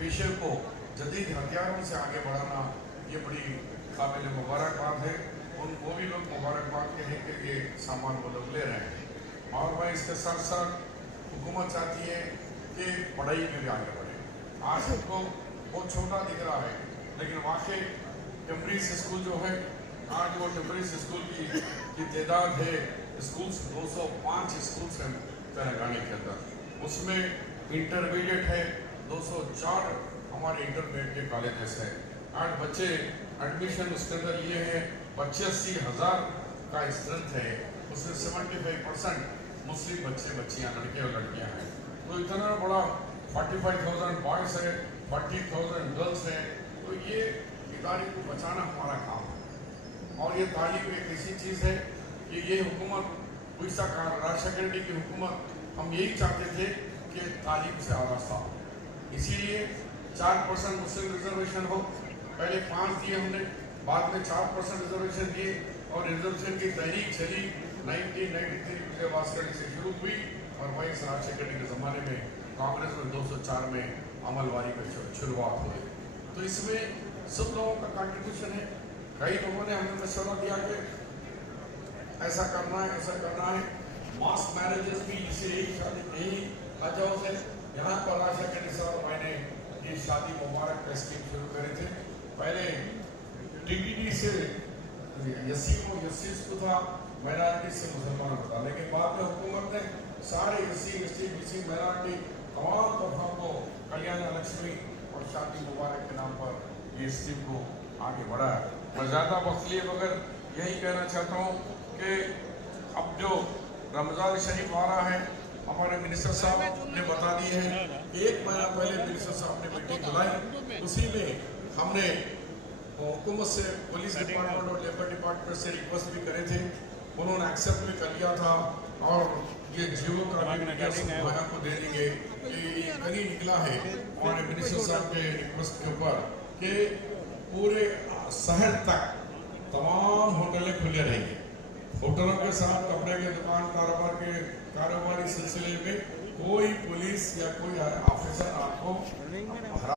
पेशे को जदीद हथियारों से आगे बढ़ाना ये बड़ी काबिल मुबारकबाद है। उनको भी लोग मुबारकबाद कहें कि ये सामान वो लोग ले रहे हैं। और भाई इसके साथ साथ हुकूमत चाहती है कि पढ़ाई में भी आगे बढ़े। आज सबको बहुत छोटा दिख रहा है, लेकिन वाकई टेम्परेरी स्कूल जो है, आज वो टेम्परेरी स्कूल की तादाद है स्कूल्स 205 स्कूल्स हैं तेलंगाना के अंदर, उसमें इंटरमीडिएट है 204 हमारे इंटरमीडिएट के कॉलेजेस हैं। आज बच्चे एडमिशन उसके अंदर लिए हैं, 85,000 का स्ट्रेंथ है, उसमें 75% मुस्लिम बच्चे बच्चियाँ लड़के और लड़कियाँ हैं। तो इतना बड़ा 45,000 बॉयज़ है, 40,000 गर्ल्स हैं। तो ये इदारे को बचाना हमारा काम है। और ये तालीम एक ऐसी चीज़ है कि ये हुकूमत उड़ीसा का राजशेखर रेड्डी की हुकूमत, हम यही चाहते थे कि तालीम से आरास्ता हो, इसीलिए 4% मुस्लिम रिजर्वेशन हो। पहले 5 दिए हमने, बाद में 4% रिजर्वेशन दिए, और रिजर्वेशन की तहरीक चली 1993 वास्कड़ी से शुरू हुई, और वही राजशेखर रेड्डी के ज़माने में कांग्रेस में 204 में अमलवारी की शुरुआत हुई। तो इसमें सब लोगों का कंट्रीब्यूशन है। कई लोगों ने हमें मशवरा दिया कि ऐसा करना है, ऐसा करना है। मास मैरिजेस भी इसे यही वजह से यहाँ पर राजशेखर रेड्डी साहब मैंने ये शादी मुबारक का स्कीम शुरू करे थे। पहले टीटीडी से एससी को था, माइनॉरिटी से मुसलमान था, लेकिन बाद में हुकूमत ने सारे एससी बीसी माइनॉरिटी तमाम तबकों को कल्याण लक्ष्मी और शादी मुबारक के नाम पर ये स्कीम को आगे बढ़ाया। मैं ज़्यादा वक्त लिए बगैर यही कहना चाहता हूँ कि अब जो रमज़ान शरीफ आ रहा है, हमारे मिनिस्टर साहब ने बता दिए हैं। 1 महीना पहले मिनिस्टर साहब ने मीटिंग बुलाई, उसी में हमने हुकूमत से, पुलिस डिपार्टमेंट और लेबर डिपार्टमेंट से रिक्वेस्ट भी करे थे, उन्होंने एक्सेप्ट भी कर लिया था। और ये जियो का भी को दे देंगे कि कहीं निकला है हमारे मिनिस्टर साहब के रिक्वेस्ट के ऊपर कि पूरे शहर तक तमाम होटलें खुले रहेंगे। होटलों के साथ कपड़े के दुकान कारोबारी सिलसिले में कोई पुलिस या कोई ऑफिसर आपको